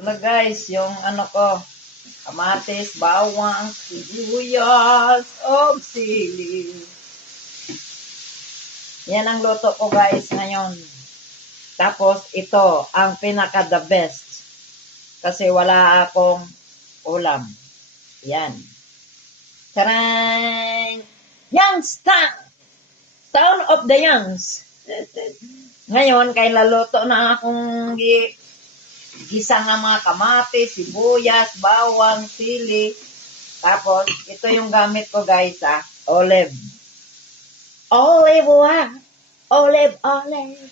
Ito na guys, yung ano ko, kamatis, bawang, sibuyas, o sili. Yan ang luto ko guys ngayon. Tapos ito, ang pinaka the best. Kasi wala akong ulam. Yan. Tarang! Youngstown! Town of the Youngs. Ngayon, kay laluto na akong gisa nga mga kamatis, sibuyas, bawang, sili. Tapos, ito yung gamit ko guys, olive. Olive, olive, olive.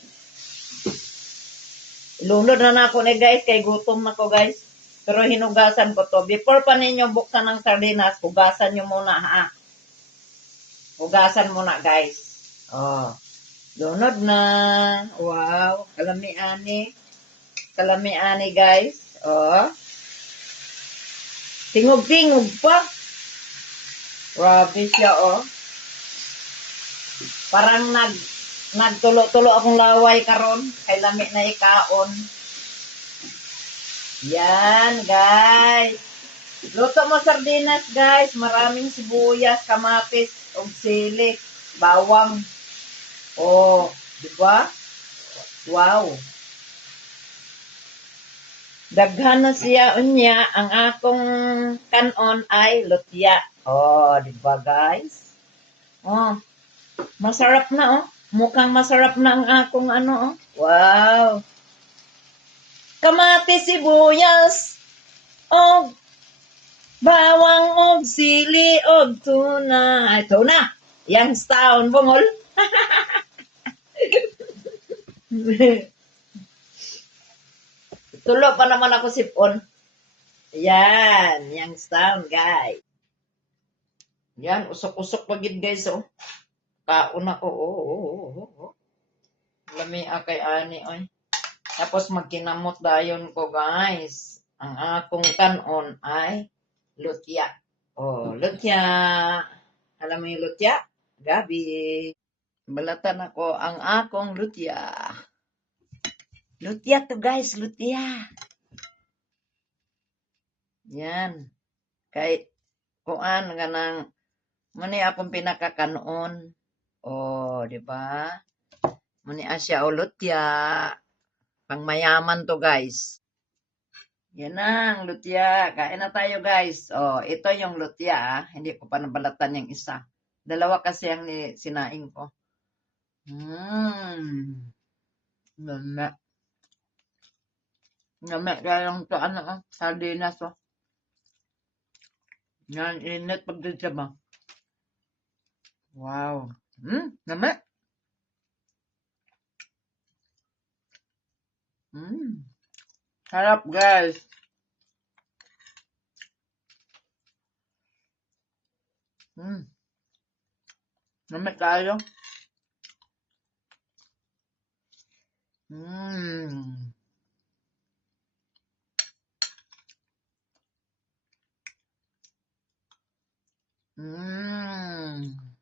Lunod na ako ni guys, kay gutom na ko guys. Pero hinugasan ko to. Before pa ninyo buksan ng sardinas, hugasan nyo muna ha. Hugasan muna guys. Oh. Lunod na. Wow. Kalami-ani. Kalami-ani guys. Oh. Tingog-tingog pa. Grabe siya oh. Parang nagtulo-tulo akong laway karon kay lami na ikaon. Yan guys. Luto mo sardinas guys. Maraming sibuyas, kamatis, ug sili, bawang. Oh, di ba? Wow. Daghan na siya unya, ang akong kanon ay lutya. Oh, di ba guys? Oh. Masarap na oh. Mukhang masarap na ang akong ano oh. Wow. Kamatis, sibuyas, og bawang, og sili, og tuna. Ay, tuna. Youngstown, bungol. Tulo pa naman ako sipon. Yan. Youngstown, guys. Yan. Usok-usok pagid guys oh. Kaon ako. Oh. Lami kay ani oy. Tapos magkinamot dayon ko guys. Ang akong kanon ay lutya. Oh, lutya. Alam mo yung lutya? Gabi. Balatan ako ang akong lutya. Lutya to guys, lutya. Yan. Kay kuan nga nang mani akong pinakakanon. Oh, di ba? Mani asya o lutya. Pangmayaman to guys. Yan ang lutya. Kain na tayo guys. Oh, ito yung lutya. Hindi ko pa nabalatan yung isa. Dalawa kasi ang sinaing ko. Lama. Lama kaya yung to ano, sardinas oh. Yan, init pag dito ba? Wow. Lama. Sarap guys. Lama tayo.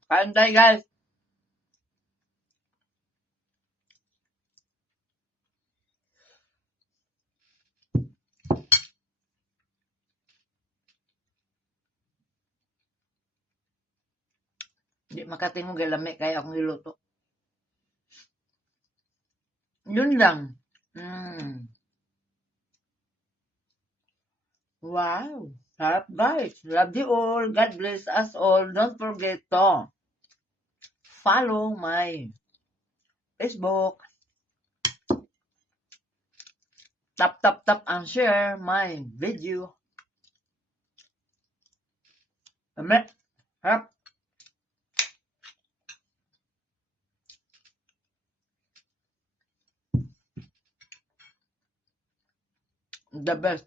Kain tayo guys. Hindi makatingog lami kaya akong niluto. Yun lang. Wow. Sarap guys. Love you all. God bless us all. Don't forget to follow my Facebook. Tap and share my video. Harap. The best.